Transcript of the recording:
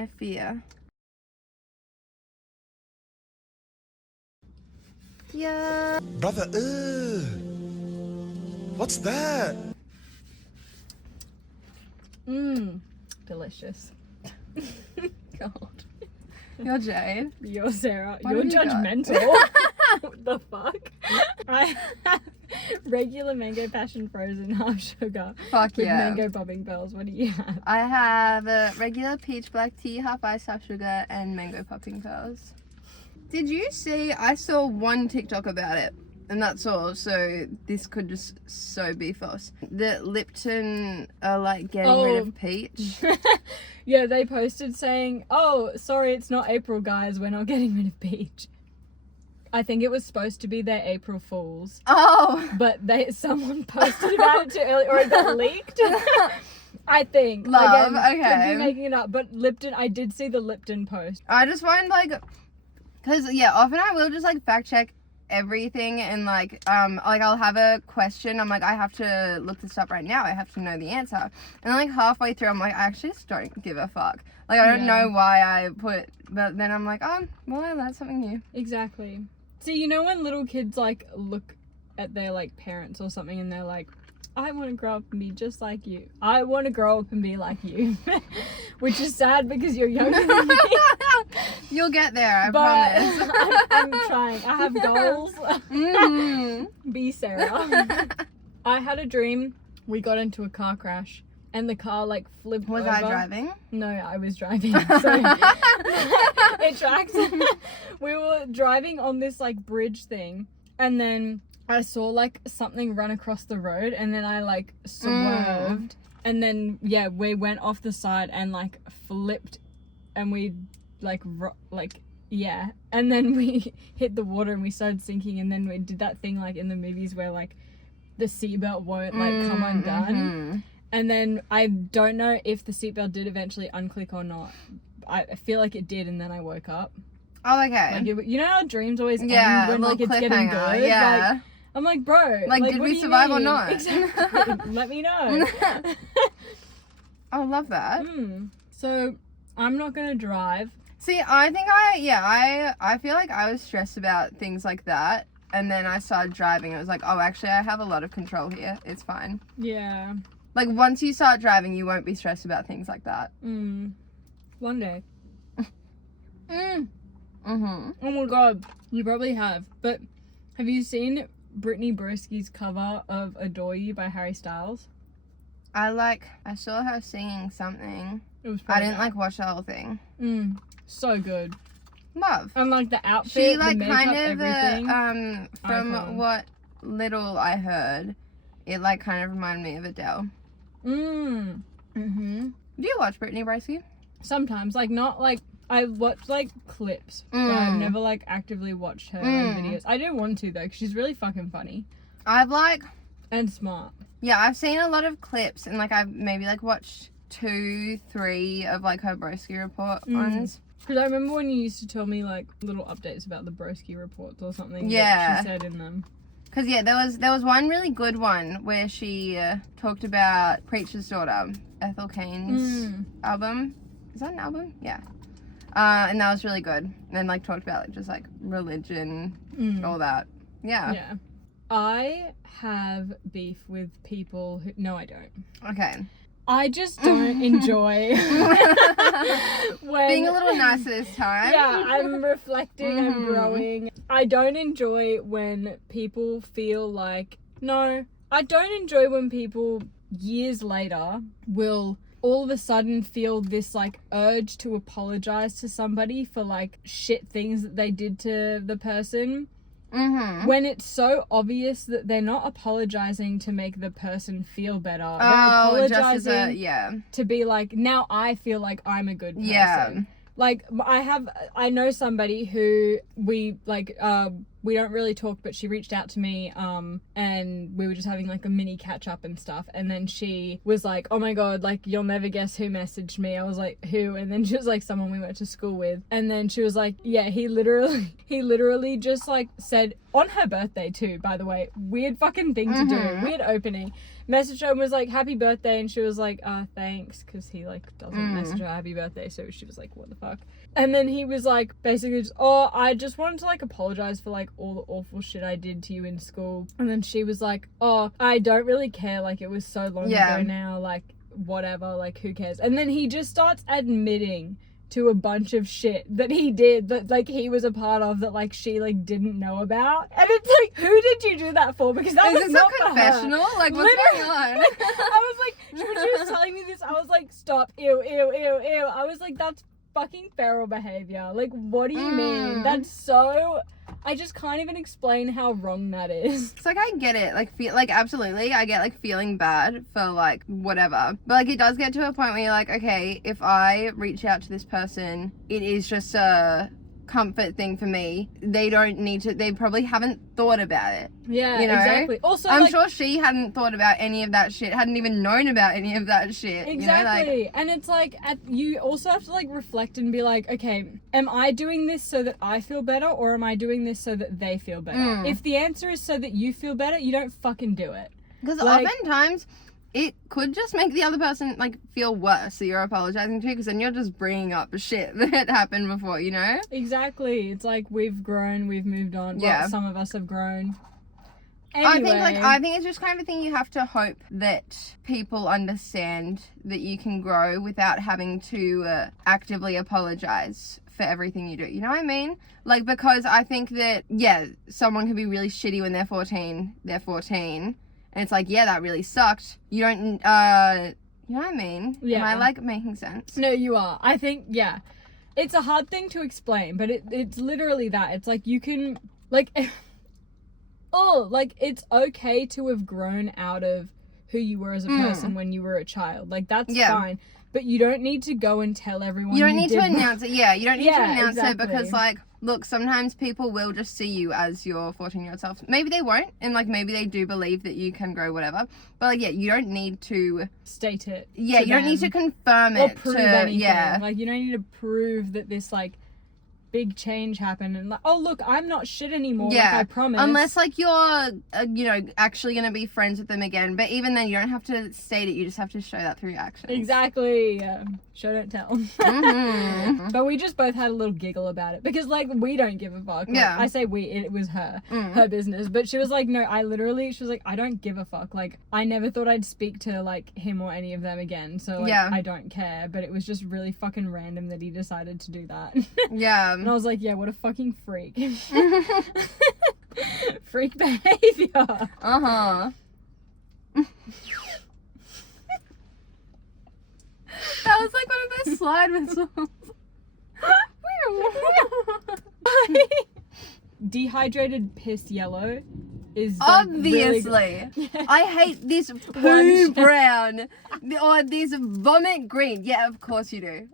I fear. Yeah. Brother, what's that? Delicious. God. You're Jade. You're Sarah. What You're have you got? judgmental. What the fuck? I have regular mango passion frozen half sugar Fuck with yeah. mango popping pearls. What do you have? I have a regular peach black tea, half ice, half sugar, and mango popping pearls. Did you see? I saw one TikTok about it, and that's all. So this could just so be false. The Lipton are like getting rid of peach. Yeah, they posted saying, "Oh, sorry, it's not April, guys. We're not getting rid of peach." I think it was supposed to be their April Fools, Oh. but someone posted about it too early, or it got leaked. I think. Love, Again, okay. Could be making it up, but Lipton. I did see the Lipton post. I just find like, cause yeah, often I will just like fact check everything and like I'll have a question. I'm like, I have to look this up right now. I have to know the answer. And like halfway through, I'm like, I actually just don't give a fuck. Like I don't know why I put, but then I'm like, oh, well, I learned something new. Exactly. See, you know when little kids like look at their like parents or something and they're like, I want to grow up and be just like you. I want to grow up and be like you. Which is sad because you're younger than me. You'll get there, I But promise. I'm trying. I have goals. Be Sarah. I had a dream. We got into a car crash and the car like flipped Was over. I driving? No, I was driving. So it tracks. We were driving on this like bridge thing, and then I saw like something run across the road, and then I like swerved, and then yeah, we went off the side and like flipped, and we like yeah, and then we hit the water and we started sinking, and then we did that thing like in the movies where like the seatbelt won't like come undone. And then I don't know if the seatbelt did eventually unclick or not. I feel like it did, and then I woke up. Oh, okay. Like you know how dreams always end Yeah, when a like little it's getting cliffhanger, good? yeah. Like, I'm like, bro. Like, did what we do you survive or mean? not? Exactly. Let me know. I love that. So I'm not gonna drive. See, I think I feel like I was stressed about things like that, and then I started driving. It was like, oh, actually, I have a lot of control here. It's fine. Yeah. Like, once you start driving, you won't be stressed about things like that. One day. Mm-hmm. Oh my god, you probably have. But have you seen Brittany Broski's cover of "Adore You" by Harry Styles? I saw her singing something. It was. I didn't like watch the whole thing. So good. Love. And like the outfit, She like the makeup, kind of everything. from Icon. what little I heard, it like kind of reminded me of Adele. Do you watch Brittany Broski? Sometimes, like not like I watch like clips, but I've never like actively watched her videos. I do want to though, because she's really fucking funny I've like, and smart. yeah, I've seen a lot of clips and like I've maybe like watched 2-3 of like her Broski Report ones. Because I remember when you used to tell me like little updates about the Broski reports or something. Yeah. That she said in them. Cause yeah, there was one really good one where she talked about Preacher's Daughter, Ethel Cain's album. Is that an album? Yeah. And that was really good. And then like talked about like just like religion, all that. Yeah. Yeah. I have beef with people who. No, I don't. Okay. I just don't enjoy when Being a little nicer this time. Yeah, I'm reflecting, I'm growing. I don't enjoy when people feel like, no, I don't enjoy when people years later will all of a sudden feel this like urge to apologize to somebody for like shit things that they did to the person. When it's so obvious that they're not apologizing to make the person feel better. They're apologizing to be like, now I feel like I'm a good person. Yeah. Like, I know somebody who we don't really talk, but she reached out to me, and we were just having like a mini catch up and stuff. And then she was like, oh my God, like, you'll never guess who messaged me. I was like, who? And then she was like, someone we went to school with. And then she was like, yeah, he literally just like said, on her birthday too, by the way, weird fucking thing to do, weird opening, messaged her and was like, happy birthday, and she was like, thanks, because he like doesn't Mm. message her happy birthday, so she was like, what the fuck. And then he was like, basically just, oh, I just wanted to like apologize for like all the awful shit I did to you in school. And then she was like, oh, I don't really care, like it was so long Yeah. ago now, like whatever, like who cares. And then he just starts admitting to a bunch of shit that he did, that like he was a part of, that like she like didn't know about. And it's like, who did you do that for? Because that Is was this not a for her. confessional? Like, what's going on? I was like, when she was telling me this, I was like, stop, ew, ew, ew, ew. I was like, that's fucking feral behavior. Like, what do you mean? That's so, I just can't even explain how wrong that is. It's like, I get it. Like, absolutely. I get, like, feeling bad for, like, whatever. But, like, it does get to a point where you're like, okay, if I reach out to this person, it is just a comfort thing for me. They don't need to, they probably haven't thought about it. Yeah, You know? exactly. Also, I'm like, sure she hadn't thought about any of that shit, hadn't even known about any of that shit. exactly. You know, like, And it's like, you also have to like reflect and be like, okay, am I doing this so that I feel better, or am I doing this so that they feel better? Mm. If the answer is so that you feel better, you don't fucking do it. because like- oftentimes it could just make the other person, like, feel worse that you're apologizing to, because then you're just bringing up shit that happened before, you know? Exactly. It's like, we've grown, we've moved on. Yeah. Well, some of us have grown. Anyway, I think it's just kind of a thing you have to hope that people understand that you can grow without having to actively apologize for everything you do. You know what I mean? Like, because I think that, yeah, someone can be really shitty when they're 14. And it's like, yeah, that really sucked. You don't, you know what I mean? Yeah. Am I, like, making sense? No, you are. I think, yeah. It's a hard thing to explain, but it's literally that. It's like, you can, like, like, it's okay to have grown out of who you were as a person when you were a child. Like, that's Yeah. fine. But you don't need to go and tell everyone You don't need to did announce it. Yeah, you don't need to Yeah, announce exactly. it because, like, look, sometimes people will just see you as your 14-year-old self. Maybe they won't, and, like, maybe they do believe that you can grow, whatever. But, like, yeah, you don't need to... State it. Yeah, to you don't need to them confirm or it. prove to, anything. Yeah. Like, you don't need to prove that this, like, big change happened and like, oh look, I'm not shit anymore. Yeah. Like I promise. Unless, like, you're, you know, actually going to be friends with them again. But even then, you don't have to state it. You just have to show that through your actions. Exactly. Show don't tell. Mhm. But we just both had a little giggle about it because, like, we don't give a fuck. Like, Yeah. I say we, it was her Mm. business. But she was like, no, she was like, I don't give a fuck. Like, I never thought I'd speak to, like, him or any of them again. So, like, Yeah. I don't care. But it was just really fucking random that he decided to do that. Yeah. And I was like, yeah, what a fucking freak. Freak behavior. Uh-huh. That was like one of those slide whistles. Dehydrated piss yellow is like, Obviously. really good. I hate this poo One- brown or this vomit green. Yeah, of course you do.